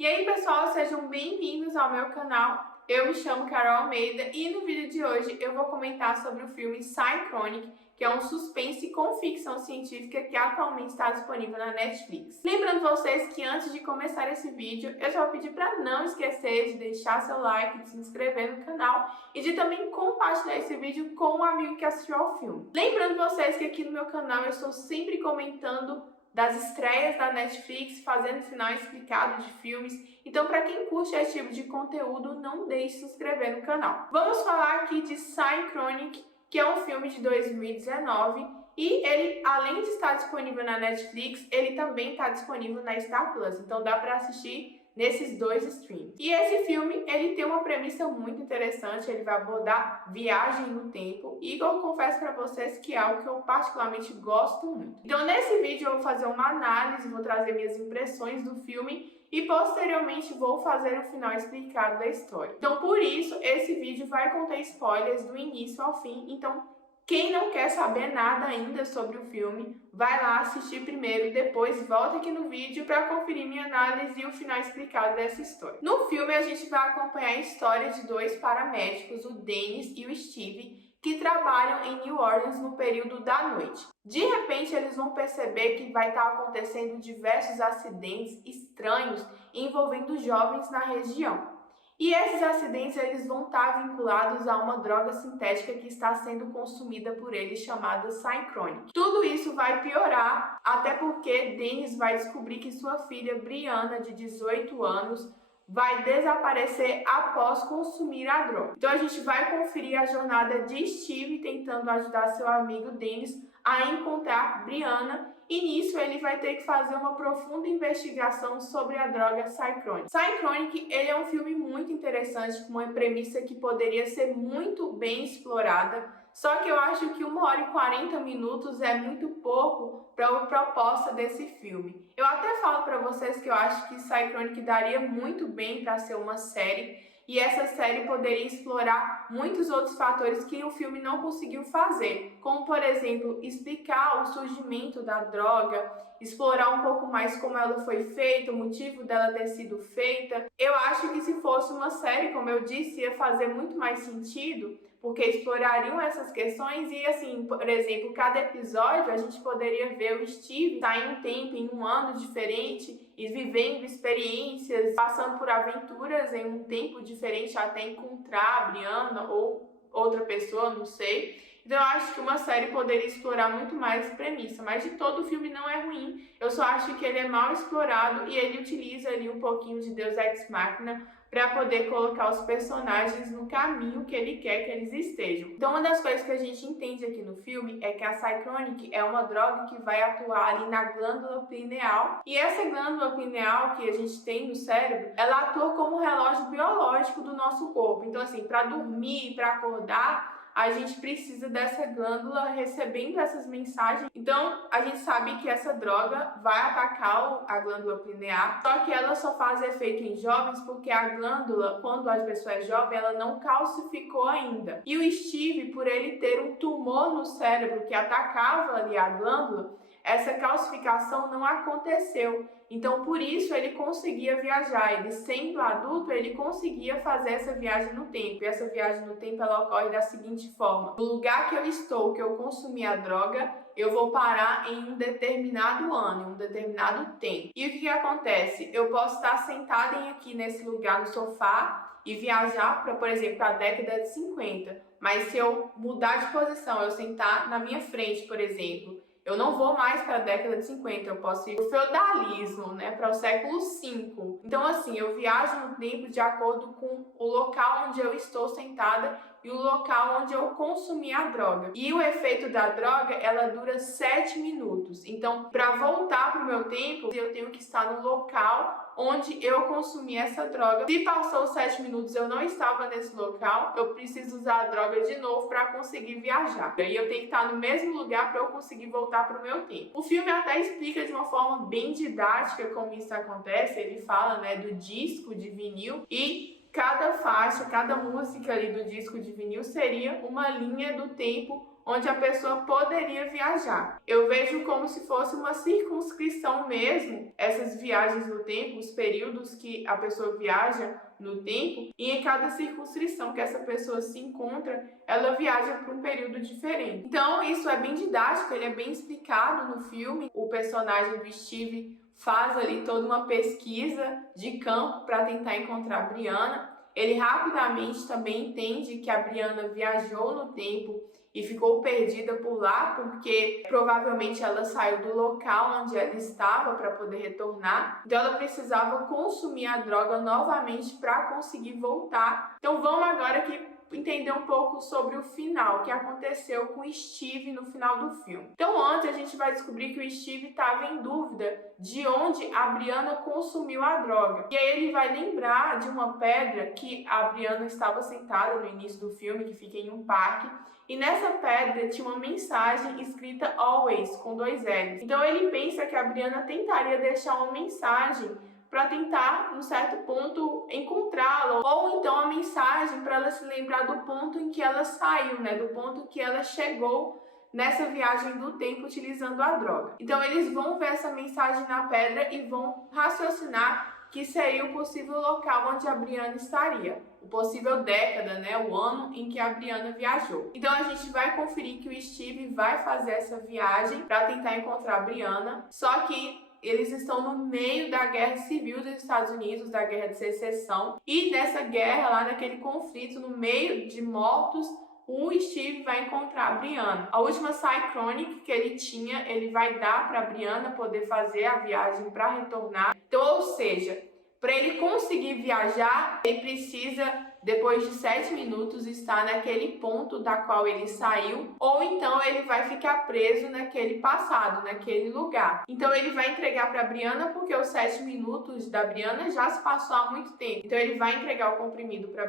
E aí, pessoal, sejam bem-vindos ao meu canal. Eu me chamo Carol Almeida e no vídeo de hoje eu vou comentar sobre o filme Psychronic, que é um suspense com ficção científica que atualmente está disponível na Netflix. Lembrando vocês que antes de começar esse vídeo, eu já vou pedir para não esquecer de deixar seu like, de se inscrever no canal e de também compartilhar esse vídeo com um amigo que assistiu ao filme. Lembrando vocês que aqui no meu canal eu estou sempre comentando das estreias da Netflix, fazendo final explicado de filmes. Então, para quem curte esse tipo de conteúdo, não deixe de se inscrever no canal. Vamos falar aqui de Psychronic, que é um filme de 2019 e ele, além de estar disponível na Netflix, ele também está disponível na Star Plus. Então, dá para assistir nesses dois streams. E esse filme, ele tem uma premissa muito interessante, ele vai abordar viagem no tempo e eu confesso para vocês que é algo que eu particularmente gosto muito. Então nesse vídeo eu vou fazer uma análise, vou trazer minhas impressões do filme e posteriormente vou fazer o final explicado da história. Então por isso esse vídeo vai conter spoilers do início ao fim, então quem não quer saber nada ainda sobre o filme, vai lá assistir primeiro e depois volta aqui no vídeo para conferir minha análise e o final explicado dessa história. No filme a gente vai acompanhar a história de dois paramédicos, o Dennis e o Steve, que trabalham em New Orleans no período da noite. De repente eles vão perceber que vai estar acontecendo diversos acidentes estranhos envolvendo jovens na região. E esses acidentes eles vão estar vinculados a uma droga sintética que está sendo consumida por eles chamada Psychronic. Tudo isso vai piorar, até porque Dennis vai descobrir que sua filha Brianna, de 18 anos, vai desaparecer após consumir a droga. Então a gente vai conferir a jornada de Steve tentando ajudar seu amigo Dennis a encontrar Brianna, e nisso ele vai ter que fazer uma profunda investigação sobre a droga Psychronic. Psychronic, ele é um filme muito interessante, com uma premissa que poderia ser muito bem explorada, só que eu acho que 1h40 é muito pouco para a proposta desse filme. Eu até falo para vocês que eu acho que Psychronic daria muito bem para ser uma série, e essa série poderia explorar muitos outros fatores que o filme não conseguiu fazer, como, por exemplo, explicar o surgimento da droga, explorar um pouco mais como ela foi feita, o motivo dela ter sido feita. Eu acho que se fosse uma série, como eu disse, ia fazer muito mais sentido, porque explorariam essas questões e, assim, por exemplo, cada episódio a gente poderia ver o Steve estar em um tempo, em um ano diferente e vivendo experiências, passando por aventuras em um tempo diferente até encontrar a Brianna ou outra pessoa, não sei. Então eu acho que uma série poderia explorar muito mais essa premissa, mas de todo o filme não é ruim. Eu só acho que ele é mal explorado e ele utiliza ali um pouquinho de Deus Ex Machina para poder colocar os personagens no caminho que ele quer que eles estejam. Então uma das coisas que a gente entende aqui no filme é que a Psychronic é uma droga que vai atuar ali na glândula pineal, e essa glândula pineal que a gente tem no cérebro, ela atua como um relógio biológico do nosso corpo. Então assim, para dormir, para acordar, a gente precisa dessa glândula recebendo essas mensagens. Então, a gente sabe que essa droga vai atacar a glândula pineal, só que ela só faz efeito em jovens porque a glândula, quando a pessoa é jovem, ela não calcificou ainda. E o Steve, por ele ter um tumor no cérebro que atacava ali a glândula, essa calcificação não aconteceu. Então, por isso, ele conseguia viajar. Ele, sendo adulto, ele conseguia fazer essa viagem no tempo. E essa viagem no tempo, ela ocorre da seguinte forma. No lugar que eu estou, que eu consumi a droga, eu vou parar em um determinado ano, em um determinado tempo. E o que acontece? Eu posso estar sentada aqui nesse lugar, no sofá, e viajar para, por exemplo, a década de 50. Mas se eu mudar de posição, eu sentar na minha frente, por exemplo, eu não vou mais para a década de 50, eu posso ir para o feudalismo, né, para o século V. Então, assim, eu viajo no tempo de acordo com o local onde eu estou sentada e o local onde eu consumi a droga. E o efeito da droga, ela dura 7 minutos. Então, para voltar para o meu tempo, eu tenho que estar no local onde eu consumi essa droga. Se passou os 7 minutos eu não estava nesse local, eu preciso usar a droga de novo para conseguir viajar. E eu tenho que estar no mesmo lugar para eu conseguir voltar para o meu tempo. O filme até explica de uma forma bem didática como isso acontece. Ele fala, né, do disco de vinil e cada faixa, cada música ali do disco de vinil seria uma linha do tempo onde a pessoa poderia viajar. Eu vejo como se fosse uma circunscrição mesmo, essas viagens no tempo, os períodos que a pessoa viaja no tempo, e em cada circunscrição que essa pessoa se encontra, ela viaja para um período diferente. Então isso é bem didático, ele é bem explicado no filme. O personagem do Steve faz ali toda uma pesquisa de campo para tentar encontrar a Brianna. Ele rapidamente também entende que a Brianna viajou no tempo e ficou perdida por lá, porque provavelmente ela saiu do local onde ela estava para poder retornar. Então ela precisava consumir a droga novamente para conseguir voltar. Então vamos agora aqui entender um pouco sobre o final, o que aconteceu com o Steve no final do filme. Então antes a gente vai descobrir que o Steve estava em dúvida de onde a Brianna consumiu a droga. E aí ele vai lembrar de uma pedra que a Brianna estava sentada no início do filme, que fica em um parque. E nessa pedra tinha uma mensagem escrita Always, com 2 L's. Então ele pensa que a Brianna tentaria deixar uma mensagem para tentar, num certo ponto, encontrá-la. Ou então a mensagem para ela se lembrar do ponto em que ela saiu, né? Do ponto que ela chegou nessa viagem do tempo utilizando a droga. Então eles vão ver essa mensagem na pedra e vão raciocinar que seria o possível local onde a Brianna estaria. O possível década, né? O ano em que a Brianna viajou. Então a gente vai conferir que o Steve vai fazer essa viagem para tentar encontrar a Brianna. Só que eles estão no meio da Guerra Civil dos Estados Unidos, da Guerra de Secessão. E nessa guerra, lá naquele conflito, no meio de mortos, o Steve vai encontrar a Brianna. A última Psychronic que ele tinha, ele vai dar para a Brianna poder fazer a viagem para retornar. Então, ou seja, para ele conseguir viajar, ele precisa, depois de 7 minutos, estar naquele ponto da qual ele saiu, ou então ele vai ficar preso naquele passado, naquele lugar. Então ele vai entregar para a Brianna, porque os 7 minutos da Brianna já se passou há muito tempo. Então ele vai entregar o comprimido para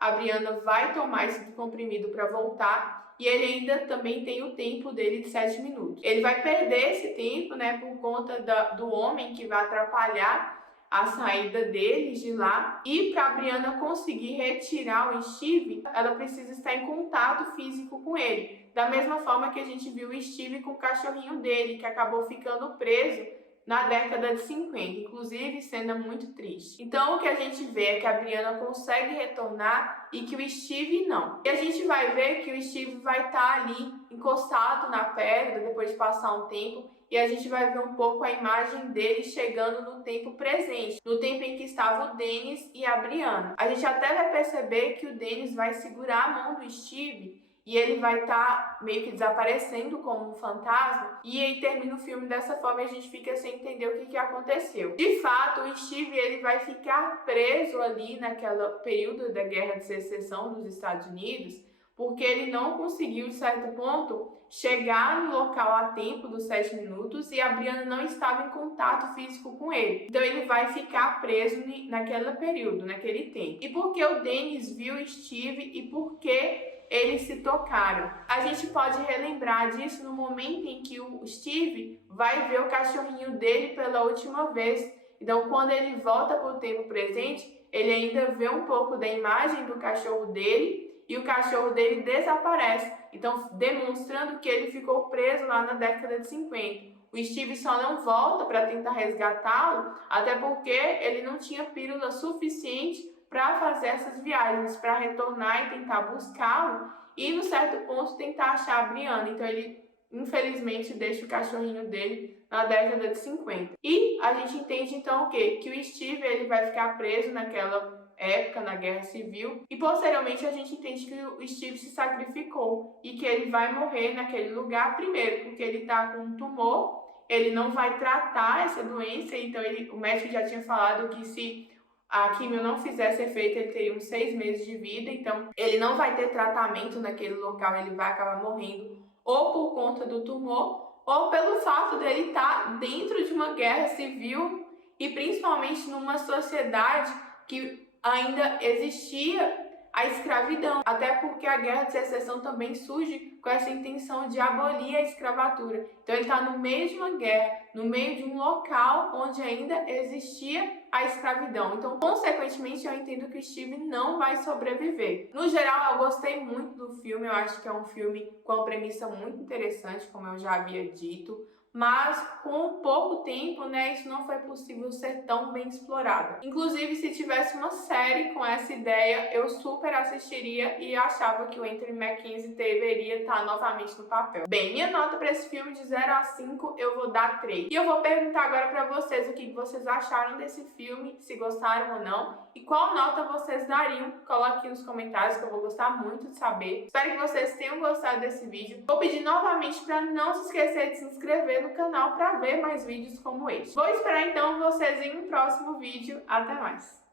a Brianna vai tomar esse comprimido para voltar, e ele ainda também tem o tempo dele de 7 minutos. Ele vai perder esse tempo, né, por conta do homem que vai atrapalhar a saída deles de lá. E para a Brianna conseguir retirar o Steve, ela precisa estar em contato físico com ele. Da mesma forma que a gente viu o Steve com o cachorrinho dele, que acabou ficando preso na década de 50, inclusive cena muito triste. Então o que a gente vê é que a Brianna consegue retornar e que o Steve não. E a gente vai ver que o Steve vai estar ali encostado na pedra depois de passar um tempo, e a gente vai ver um pouco a imagem dele chegando no tempo presente, no tempo em que estava o Dennis e a Brianna. A gente até vai perceber que o Dennis vai segurar a mão do Steve e ele vai estar meio que desaparecendo como um fantasma, e aí termina o filme dessa forma e a gente fica sem entender o que aconteceu. De fato, o Steve ele vai ficar preso ali naquele período da Guerra de Secessão dos Estados Unidos, porque ele não conseguiu, de certo ponto, chegar no local a tempo dos 7 minutos e a Brianna não estava em contato físico com ele. Então ele vai ficar preso naquele período, naquele tempo. E por que o Dennis viu o Steve e por que eles se tocaram? A gente pode relembrar disso no momento em que o Steve vai ver o cachorrinho dele pela última vez. Então quando ele volta para o tempo presente, ele ainda vê um pouco da imagem do cachorro dele, e o cachorro dele desaparece, então demonstrando que ele ficou preso lá na década de 50. O Steve só não volta para tentar resgatá-lo, até porque ele não tinha pílula suficiente para fazer essas viagens, para retornar e tentar buscá-lo, e no certo ponto tentar achar a Brianna. Então ele infelizmente deixa o cachorrinho dele na década de 50. E a gente entende então o quê? Que o Steve ele vai ficar preso naquela época, na Guerra Civil, e posteriormente a gente entende que o Steve se sacrificou e que ele vai morrer naquele lugar, primeiro porque ele está com um tumor, ele não vai tratar essa doença, então o médico já tinha falado que se a quimio não fizesse efeito, ele teria uns 6 meses de vida, então ele não vai ter tratamento naquele local, ele vai acabar morrendo ou por conta do tumor, ou pelo fato dele estar dentro de uma guerra civil e principalmente numa sociedade que ainda existia a escravidão, até porque a Guerra de Secessão também surge com essa intenção de abolir a escravatura. Então ele está no meio de uma guerra, no meio de um local onde ainda existia a escravidão. Então, consequentemente, eu entendo que o Steve não vai sobreviver. No geral, eu gostei muito do filme, eu acho que é um filme com uma premissa muito interessante, como eu já havia dito, mas com pouco tempo, né, isso não foi possível ser tão bem explorado. Inclusive, se tivesse uma série com essa ideia, eu super assistiria e achava que o Anthony Mackenzie deveria estar novamente no papel. Bem, minha nota para esse filme de 0 a 5 eu vou dar 3. E eu vou perguntar agora para vocês o que vocês acharam desse filme, se gostaram ou não, e qual nota vocês dariam. Coloque aqui nos comentários que eu vou gostar muito de saber. Espero que vocês tenham gostado desse vídeo. Vou pedir novamente para não se esquecer de se inscrever no canal para ver mais vídeos como este. Vou esperar então vocês em um próximo vídeo. Até mais!